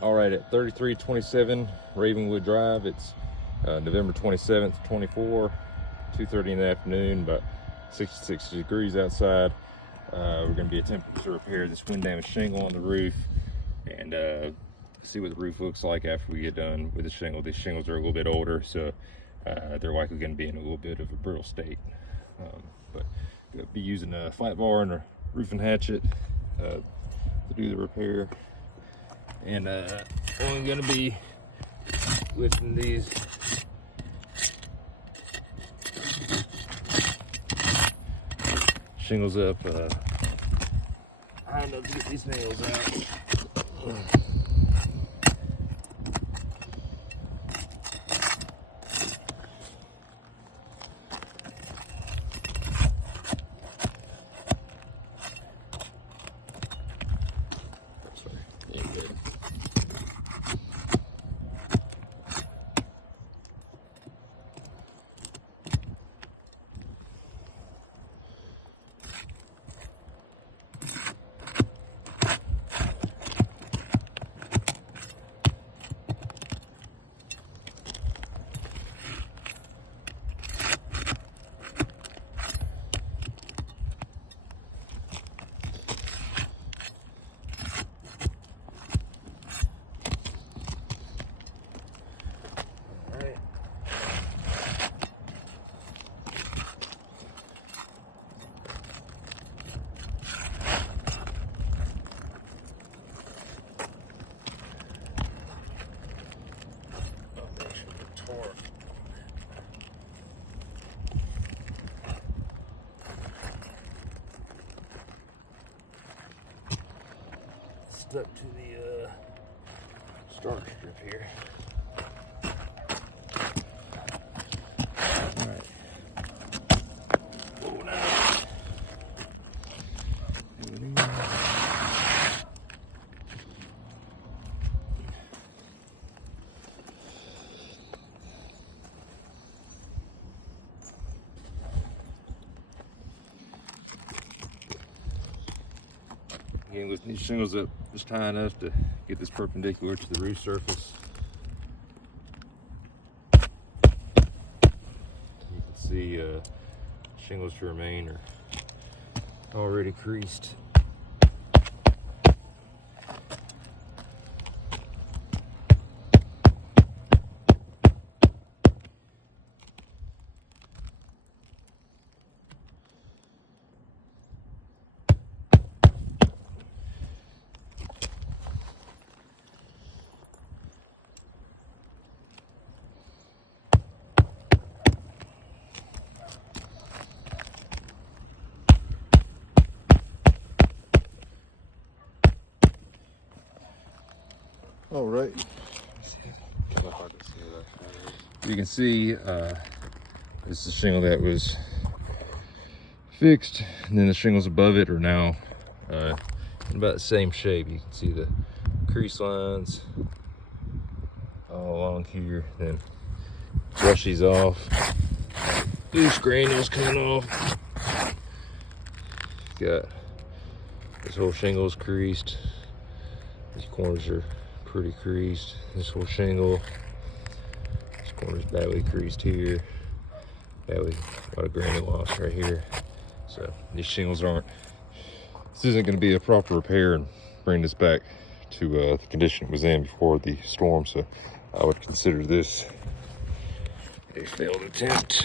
All right, at 3327 Ravenwood Drive. It's November 27th, 24, 2:30 in the afternoon, about 66 degrees outside. We're going to be attempting to repair this wind damaged shingle on the roof and see what the roof looks like after we get done with the shingle. These shingles are a little bit older, so they're likely going to be in a little bit of a brittle state. But we'll be using a flat bar and a roofing hatchet to do the repair. And I'm going to be lifting these shingles up high enough to get these nails out. Stuck to the starter strip here. All right. Whoa, now. Again, lifting these shingles up just high enough to get this perpendicular to the roof surface. You can see shingles to remain are already creased. All right. You can see this is a shingle that was fixed, and then the shingles above it are now in about the same shape. You can see the crease lines all along here. Then brush these off. Loose granules coming off. Got this whole shingle is creased. These corners are pretty creased. This whole shingle. This corner's badly creased here. Badly, a lot of granule loss right here. So these shingles aren't. This isn't going to be a proper repair and bring this back to the condition it was in before the storm. So I would consider this a failed attempt.